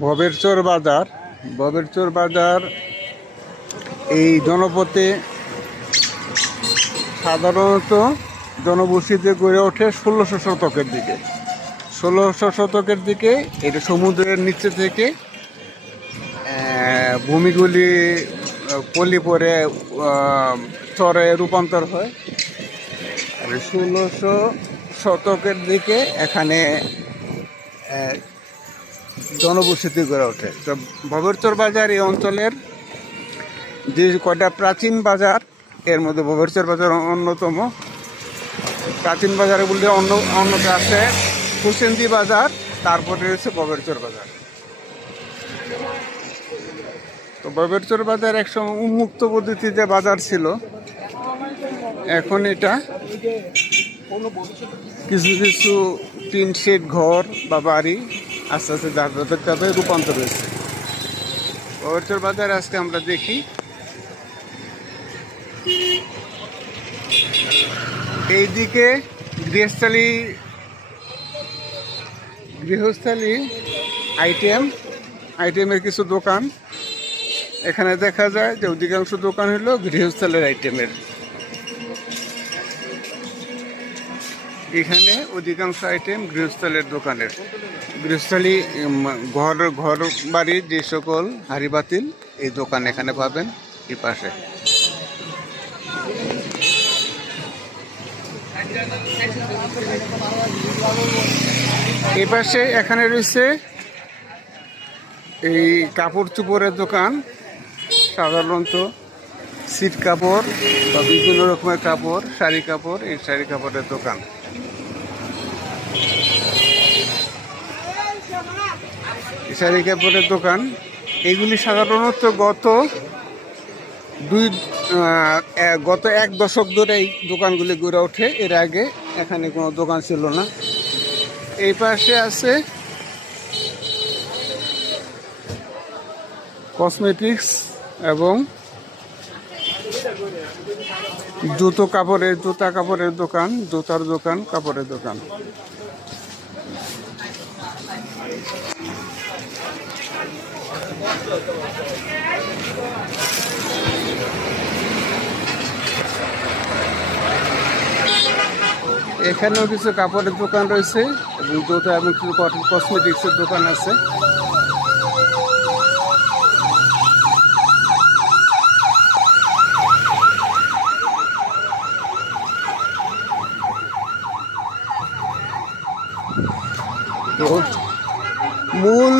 ভবেরচর বাজার। ভবেরচর বাজার এই জনপথে সাধারণত জনবসতিতে গড়ে ওঠে ১৬০০ শতকের দিকে। ১৬০০ শতকের দিকে এটা সমুদ্রের নিচে থেকে ভূমিগুলি পলি পরে চরে রূপান্তর হয়। আর ১৬০০ শতকের দিকে এখানে জনবসতি গড়ে ওঠে। তো ভবেরচর বাজার এই অঞ্চলের যে কয়টা প্রাচীন বাজার, এর মধ্যে ভবেরচর বাজার অন্যতম। প্রাচীন বাজারে বলতে অন্যটা আছে কুসেন্দি বাজার, তারপরে রয়েছে ভবেরচর বাজার। তো ভবেরচর বাজার একসময় উন্মুক্ত পদ্ধতিতে বাজার ছিল, এখন এটা কিছু কিছু টিন শেড ঘর বা বাড়ি আস্তে আস্তে যাতে রূপান্তর হয়েছে। ভবেরচর বাজার আজকে আমরা দেখি। এইদিকে গৃহস্থালী আইটেমের কিছু দোকান। এখানে দেখা যায় যে অধিকাংশ দোকান হলো গৃহস্থালীর আইটেমের। এখানে অধিকাংশ আইটেম গৃহস্থালীর দোকানের। গৃহস্থালী ঘর বাড়ির যে সকল হাঁড়ি বাতিল, এই দোকান এখানে পাবেন এই পাশে। এই পাশে এখানে রয়েছে এই কাপড় চোপড়ের দোকান, সাধারণত সিট কাপড় বা বিভিন্ন রকমের কাপড়, শাড়ি কাপড়, এই শাড়ি কাপড়ের দোকান। শাড়ি কাপড়ের দোকান এইগুলি সাধারণত গত 1 দশক ধরে এই দোকানগুলি গড়ে ওঠে। এর আগে এখানে কোনো দোকান ছিল না। এই পাশে আছে কসমেটিক্স এবং জুতা কাপড়ের দোকান, জুতার দোকান, কাপড়ের দোকান। এখানেও কিছু কাপড়ের দোকান রয়েছে এবং জুতা এবং কিছু কসমেটিক্সের দোকান আছে। মূল